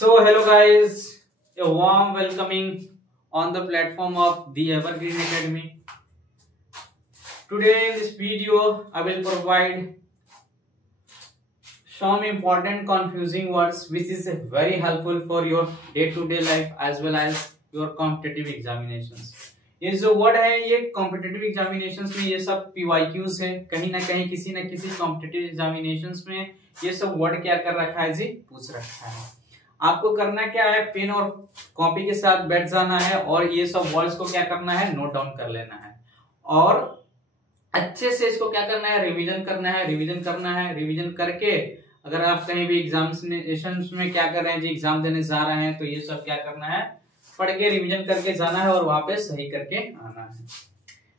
So hello guys, a warm welcoming on the platform of the Evergreen Academy. Today in this video I will provide some important confusing words which is very helpful for your day-to-day life as well as your competitive examinations. ये जो word है ये competitive examinations में ये सब PYQs है, कहीं ना कहीं किसी न किसी कॉम्पिटिटिव एग्जामिनेशंस में ये सब वर्ड क्या कर रखा है जी, पूछ रखा है। आपको करना क्या है, पेन और कॉपी के साथ बैठ जाना है और ये सब वर्ड्स को क्या करना है, नोट डाउन कर लेना है और अच्छे से इसको क्या करना है, रिवीजन करना है। रिवीजन करके अगर आप कहीं भी एग्जामिनेशन में क्या कर रहे हैं जी, एग्जाम देने जा रहे हैं, तो ये सब क्या करना है, पढ़ के रिवीजन करके जाना है और वहां पे सही करके आना है।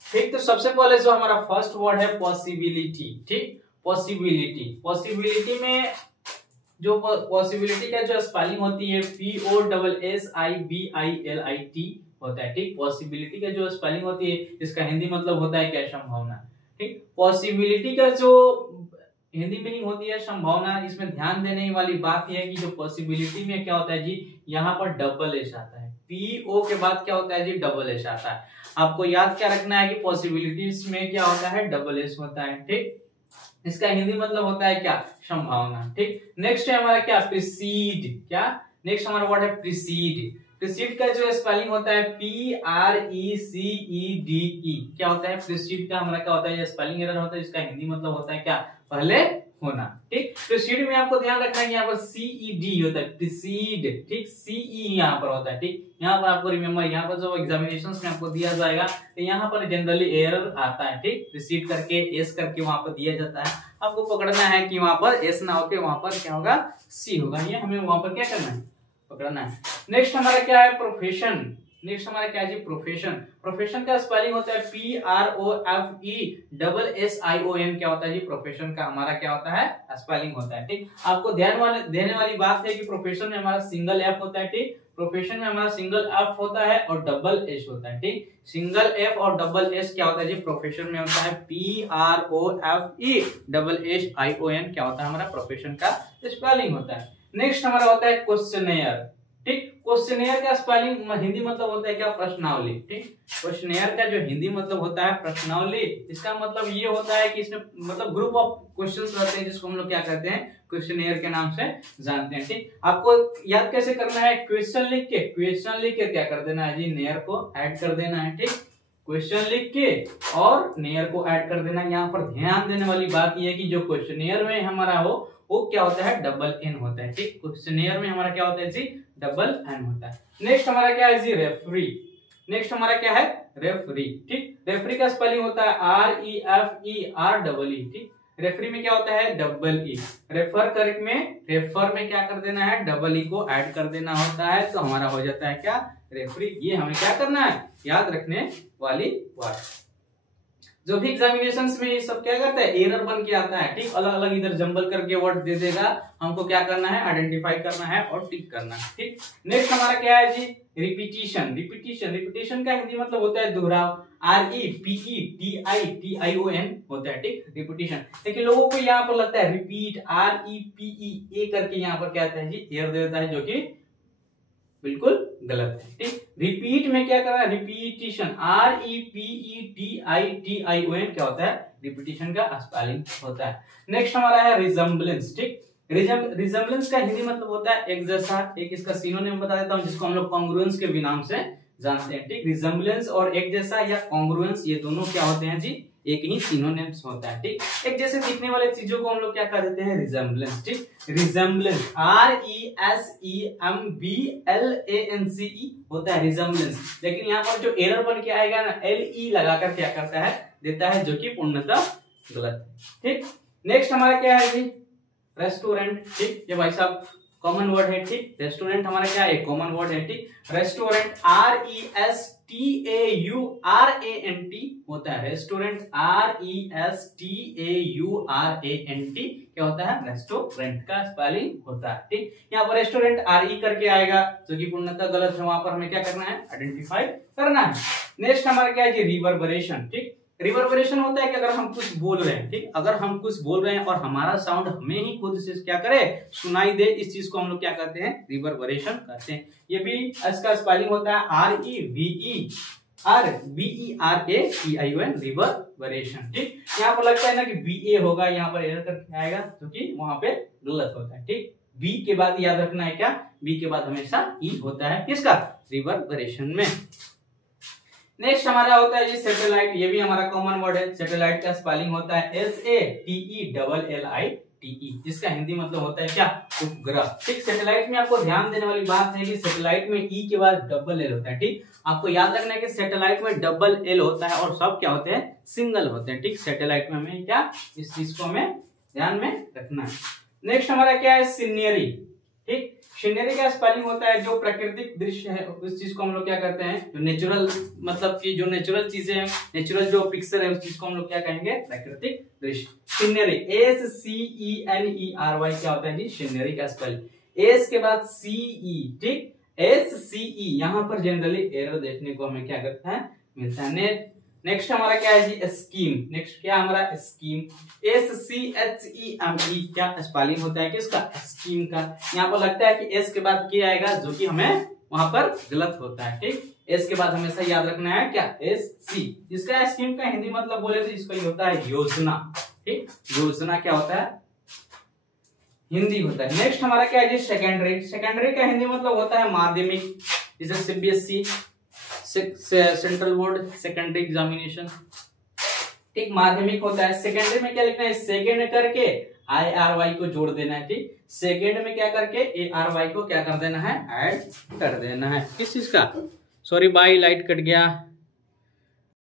ठीक, तो सबसे पहले जो हमारा फर्स्ट वर्ड है पॉसिबिलिटी। ठीक, पॉसिबिलिटी में जो पॉसिबिलिटी का जो स्पेलिंग होती है POSSIBILIT होता है। ठीक, पॉसिबिलिटी का जो स्पेलिंग होती है इसका हिंदी मतलब होता है क्या, संभावना। ठीक, पॉसिबिलिटी का जो हिंदी मीनिंग होती है संभावना। इसमें ध्यान देने वाली बात यह है कि जो पॉसिबिलिटी में क्या होता है जी, यहाँ पर डबल एस आता है। PO के बाद क्या होता है जी, डबल एस आता है। आपको याद क्या रखना है कि पॉसिबिलिटीज में क्या होता है, डबल एस होता है। ठीक, इसका हिंदी मतलब होता है क्या, संभावना। ठीक, नेक्स्ट है हमारा क्या, प्रीसीड। क्या नेक्स्ट हमारा वर्ड है प्रीसीड। प्रीसीड का जो स्पेलिंग होता है PRECEDE। क्या होता है, प्रीसीड का हमारा क्या होता है, स्पेलिंग एरर होता है। इसका हिंदी मतलब होता है क्या, पहले होना। ठीक, प्रीसीड में आपको ध्यान रखना है कि यहाँ पर CED होता है, प्रीसीड। ठीक, CE यहाँ पर होता है। ठीक, यहाँ पर आपको रिमेम्बर, यहाँ पर जो एग्जामिनेशंस में आपको दिया जाएगा तो यहाँ पर जनरली एरर आता है। ठीक, प्रीसीड करके एस करके वहां पर दिया जाता है। आपको पकड़ना है कि वहां पर एस ना होके वहां पर क्या होगा, सी होगा। ये हमें वहां पर क्या करना है, पकड़ना है। नेक्स्ट हमारा क्या है, प्रोफेशन। नेक्स्ट हमारा क्या है जी, प्रोफेशन। प्रोफेशन का स्पेलिंग होता है PROFESSION। क्या होता है जी, प्रोफेशन का हमारा क्या होता है, स्पेलिंग होता है। ठीक, आपको ध्यान देने वाली बात है कि प्रोफेशन में हमारा सिंगल एफ होता है। ठीक, प्रोफेशन में हमारा सिंगल एफ होता है और डबल एस होता है। ठीक, सिंगल एफ और डबल एस क्या होता है जी, प्रोफेशन में होता है PROFESSION। क्या होता है, हमारा प्रोफेशन का स्पेलिंग होता है। नेक्स्ट हमारा होता है क्वेश्चनेयर। ठीक, क्वेश्चनेयर का स्पेलिंग हिंदी मतलब होता है क्या, प्रश्नावली। ठीक, क्वेश्चनेयर का जो हिंदी मतलब होता है प्रश्नावली। इसका मतलब ये होता है कि इसमें मतलब ग्रुप ऑफ क्वेश्चंस रहते हैं जिसको हम लोग क्या कहते हैं, क्वेश्चनेयर के नाम से जानते हैं। ठीक, आपको याद कैसे करना है, क्वेश्चन लिख के क्या कर देना है जी, नेयर को ऐड कर देना है। ठीक, क्वेश्चन लिख के और नेयर को ऐड कर देना। यहाँ पर ध्यान देने वाली बात यह है कि जो क्वेश्चनेयर में हमारा हो वो क्या होता है, डबल एन होता है। ठीक, क्वेश्चनेयर में हमारा क्या होता है जी, डबल एन होता है। नेक्स्ट हमारा क्या है जी, रेफरी। नेक्स्ट हमारा क्या है, रेफरी। ठीक, रेफरी का स्पेलिंग होता है REFEREE। ठीक, रेफरी में क्या होता है, डबल ई। रेफर में क्या कर देना है, डबल ई को ऐड कर देना होता है, तो हमारा हो जाता है क्या, रेफरी। ये हमें क्या करना है, याद रखने वाली बात। जो भी एग्जामिनेशंस में ये सब क्या करता है, एरर बन के आता है। ठीक, अलग अलग इधर जंबल करके वर्ड दे देगा, हमको क्या करना है, आइडेंटिफाई करना है और टिक करना है। ठीक, नेक्स्ट हमारा क्या है जी, रिपीटिशन का हिंदी मतलब होता है दोहराव। REPETITION होता है। ठीक, रिपीटिशन। लेकिन लोगों को यहाँ पर लगता है रिपीट, REPEA करके यहाँ पर क्या आता है जी, एरर देता है, जो कि बिल्कुल गलत है। ठीक, रिपीट में क्या करना है, रिपीटिशन REPETITION क्या होता है, रिपीटिशन का स्पेलिंग होता है। नेक्स्ट हमारा है रिजम्बलेंस। ठीक, रिजम्बलेंस का हिंदी मतलब होता है एक जैसा। एक इसका सिनोनिम बता देता हूं जिसको हम लोग कॉन्ग्रुएंस के भी नाम से जानते हैं। ठीक, रिजम्बलेंस और एक जैसा या कॉन्ग्रुएंस ये दोनों क्या होते हैं जी, एक ही सिनोनिम्स होता है। ठीक, एक जैसे दिखने वाले चीजों को हम लोग क्या कर देते हैं, रिजेम्बलेंस। ठीक, रिजेम्बलेंस RESEMBLANCE होता है रिजेम्बलेंस। लेकिन यहाँ पर जो एरर बन के आएगा ना, LE लगाकर क्या करता है, देता है, जो कि पूर्णतः गलत है। ठीक, नेक्स्ट हमारा क्या है जी, रेस्टोरेंट। ठीक, ये भाई साहब कॉमन वर्ड है। ठीक, रेस्टोरेंट हमारा क्या है, कॉमन वर्ड है। ठीक, रेस्टोरेंट RESTAURANT होता है। रेस्टोरेंट RESTAURANT क्या होता है, रेस्टोरेंट का स्पेलिंग होता है। ठीक, यहाँ पर रेस्टोरेंट RE करके आएगा, जो कि पूर्णतः गलत है। वहां पर हमें क्या करना है, आइडेंटिफाई करना है। नेक्स्ट हमारा क्या है जी, रिवर्बरेशन। ठीक, रिवर्बरेशन होता है कि अगर हम कुछ बोल रहे हैं, ठीक, अगर हम कुछ बोल रहे हैं और हमारा साउंड हमें ही खुद से क्या करे, सुनाई दे, इस चीज को हम लोग क्या कहते हैं, रिवर्बरेशन कहते हैं। ये भी इसका स्पेलिंग होता है REVERBERATION, रिवर्बरेशन। ठीक, यहाँ पर लगता है ना कि BA होगा, यहाँ पर एरर करके आएगा क्योंकि वहां पे गलत होता है। ठीक, बी के बाद याद रखना है क्या, बी के बाद हमेशा ई होता है किसका, रिवर्बरेशन में। नेक्स्ट हमारा होता है ये सैटेलाइट, ये भी हमारा कॉमन वर्ड है। सैटेलाइट का स्पेलिंग होता है SATELLITE, जिसका हिंदी मतलब होता है क्या, उपग्रह। ठीक, सैटेलाइट में आपको ध्यान देने वाली बात है कि सैटेलाइट में ई के बाद डबल एल होता है। ठीक, आपको याद रखना है कि सैटेलाइट में डबल एल होता है और सब क्या होते हैं, सिंगल होते हैं। ठीक, सैटेलाइट में हमें क्या, इस चीज को हमें ध्यान में रखना है। नेक्स्ट हमारा क्या है, सीनरी। ठीक, सीनरी का स्पेलिंग होता है जो प्राकृतिक दृश्य है, उस चीज को हम लोग क्या कहते हैं, जो नेचुरल, मतलब कि जो नेचुरल चीजें हैं, नेचुरल जो पिक्चर है, उस चीज को हम लोग क्या कहेंगे, प्राकृतिक दृश्य। सीनरी, SCENERY क्या होता है जी, सीनरी का स्पेलिंग। एस के बाद CE, ठीक, SCE, यहाँ पर जनरली एरर देखने को हमें क्या करता है, मिलता है। नेक्स्ट हमारा क्या है जी, स्कीम। नेक्स्ट क्या हमारा, स्कीम, SCHEME, क्या स्पेलिंग होता है किसका, स्कीम का। यहाँ पर लगता है कि एस के बाद क्या आएगा, जो कि हमें वहां पर गलत होता है। ठीक, एस के बाद हमेशा याद रखना है क्या, SC। इसका स्कीम का हिंदी मतलब बोले तो इसका ही होता है योजना। ठीक, योजना क्या होता है, हिंदी होता है। नेक्स्ट हमारा क्या है जी, सेकेंडरी। सेकेंडरी का हिंदी मतलब होता है माध्यमिक, जैसे CBSE, central board secondary examination. ठीक, माध्यमिक होता है। सेकेंडरी में क्या लिखना है, सेकेंड करके IRY को जोड़ देना है। ठीक, सेकेंड में क्या करके ARY को क्या कर देना है, ऐड कर देना है। किस चीज का, सॉरी बाई लाइट कट गया।